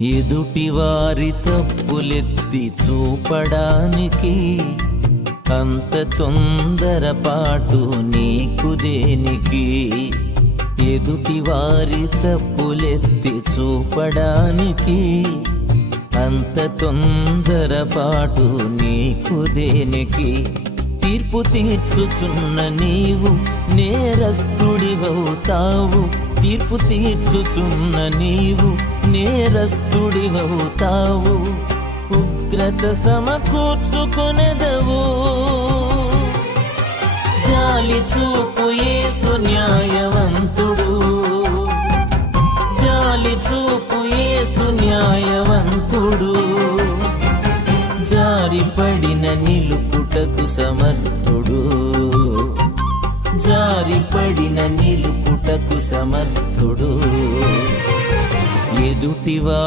ఎదుటివారి తప్పులెత్తి చూపడానికి అంత తొందరపాటు నీకు దేనికి? ఎదుటివారి తప్పులెత్తి చూపడానికి అంత తొందరపాటు నీకు దేనికి? తీర్పు తీర్చుచున్న నీవు నేరస్తుడివవుతావు. తీర్పు తీర్చుచున్న నీవు నేరస్తుడివవుతావు. ఉగ్రత సమకూర్చుకొనెదవు. జాలి చూపు యేసు న్యాయవంతుడు. జాలి చూపు యేసు న్యాయవంతుడు. జారిపడిన నిలుపుటకు సమర్థుడు. జారిపడిన నిలుపుటకు సమర్థుడు. ఎదుటివా